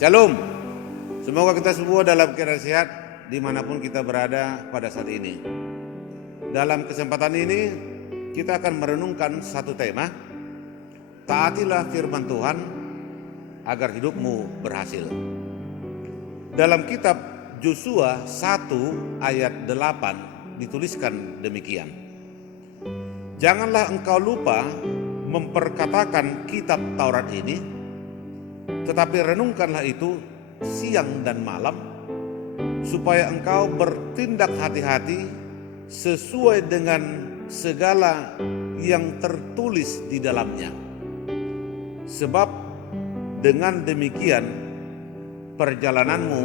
Shalom. Semoga kita semua dalam keadaan sehat dimanapun kita berada pada saat ini. Dalam kesempatan ini kita akan merenungkan satu tema. Taatilah firman Tuhan agar hidupmu berhasil. Dalam kitab Yosua 1 ayat 8 dituliskan demikian. Janganlah engkau lupa memperkatakan kitab Taurat ini, tetapi renungkanlah itu siang dan malam, supaya engkau bertindak hati-hati sesuai dengan segala yang tertulis di dalamnya. Sebab dengan demikian perjalananmu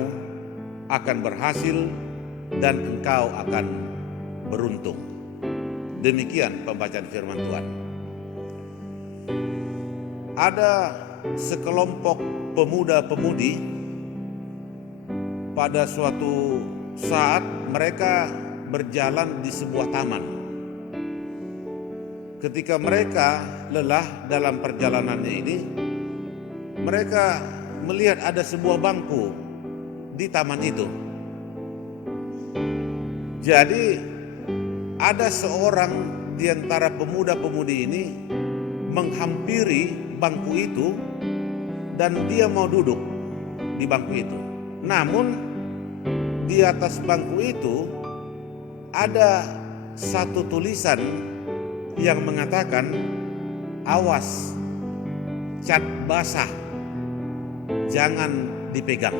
akan berhasil dan engkau akan beruntung. Demikian pembacaan firman Tuhan. Ada sekelompok pemuda-pemudi pada suatu saat mereka berjalan di sebuah taman. Ketika mereka lelah dalam perjalanannya ini, mereka melihat ada sebuah bangku di taman itu. Jadi ada seorang di antara pemuda-pemudi ini menghampiri bangku itu dan dia mau duduk di bangku itu. Namun di atas bangku itu ada satu tulisan yang mengatakan, awas, cat basah, jangan dipegang.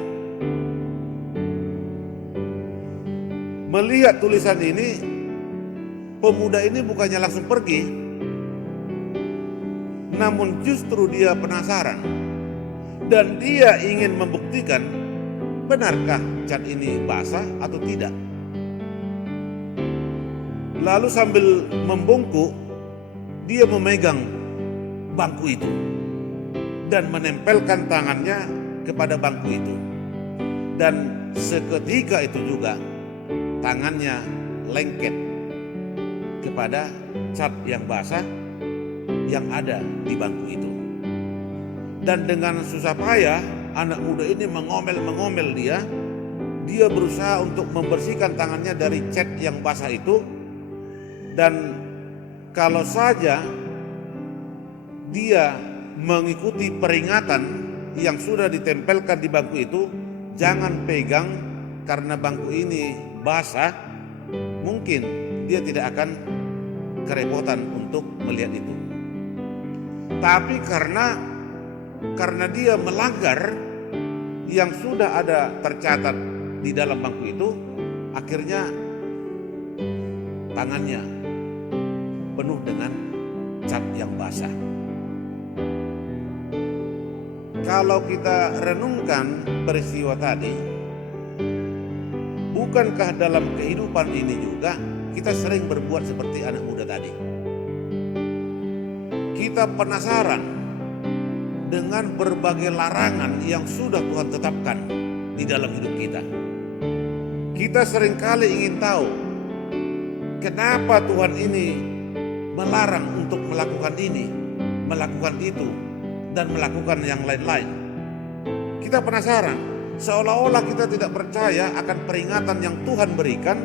Melihat tulisan ini, pemuda ini bukannya langsung pergi, namun justru dia penasaran dan dia ingin membuktikan benarkah cat ini basah atau tidak. Lalu sambil membungkuk, dia memegang bangku itu dan menempelkan tangannya kepada bangku itu. Dan seketika itu juga tangannya lengket kepada cat yang basah yang ada di bangku itu. Dan dengan susah payah anak muda ini mengomel dia berusaha untuk membersihkan tangannya dari cat yang basah itu. Dan kalau saja dia mengikuti peringatan yang sudah ditempelkan di bangku itu, jangan pegang karena bangku ini basah, mungkin dia tidak akan kerepotan untuk melihat itu. Tapi karena dia melanggar yang sudah ada tercatat di dalam bangku itu, akhirnya tangannya penuh dengan cat yang basah. Kalau kita renungkan peristiwa tadi, bukankah dalam kehidupan ini juga kita sering berbuat seperti anak muda tadi? Kita penasaran dengan berbagai larangan yang sudah Tuhan tetapkan di dalam hidup kita. Kita seringkali ingin tahu kenapa Tuhan ini melarang untuk melakukan ini, melakukan itu, dan melakukan yang lain-lain. Kita penasaran, seolah-olah kita tidak percaya akan peringatan yang Tuhan berikan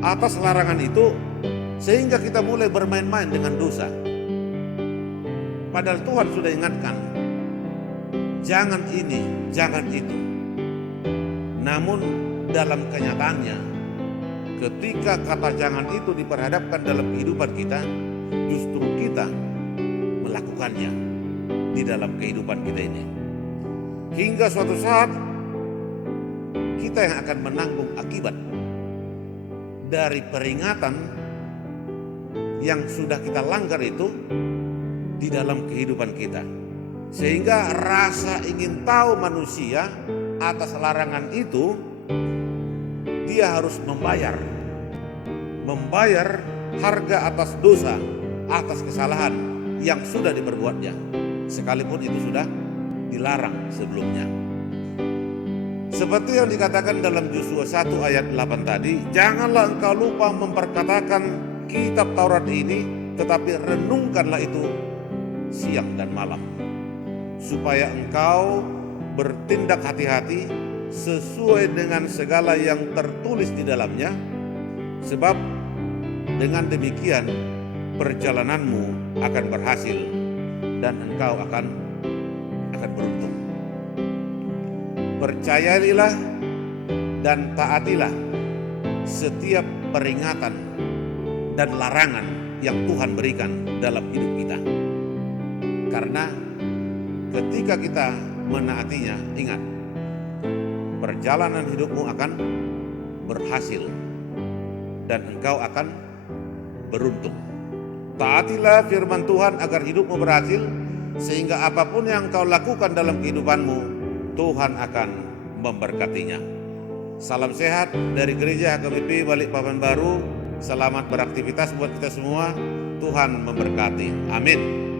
atas larangan itu, sehingga kita mulai bermain-main dengan dosa. Padahal Tuhan sudah ingatkan, jangan ini, jangan itu. Namun dalam kenyataannya, ketika kata jangan itu diperhadapkan dalam kehidupan kita, justru kita melakukannya di dalam kehidupan kita ini. Hingga suatu saat kita yang akan menanggung akibat dari peringatan yang sudah kita langgar itu di dalam kehidupan kita. Sehingga rasa ingin tahu manusia atas larangan itu, dia harus membayar harga atas dosa, atas kesalahan yang sudah diperbuatnya, sekalipun itu sudah dilarang sebelumnya. Seperti yang dikatakan dalam Yosua 1 ayat 8 tadi, janganlah engkau lupa memperkatakan kitab Taurat ini, tetapi renungkanlah itu siang dan malam, supaya engkau bertindak hati-hati sesuai dengan segala yang tertulis di dalamnya, sebab dengan demikian perjalananmu akan berhasil dan engkau akan beruntung. Percayailah dan taatilah setiap peringatan dan larangan yang Tuhan berikan dalam hidup kita. Karena ketika kita menaatinya, ingat, perjalanan hidupmu akan berhasil dan engkau akan beruntung. Taatilah firman Tuhan agar hidupmu berhasil, sehingga apapun yang kau lakukan dalam kehidupanmu, Tuhan akan memberkatinya. Salam sehat dari Gereja HKBP Balikpapan Baru. Selamat beraktivitas buat kita semua. Tuhan memberkati. Amin.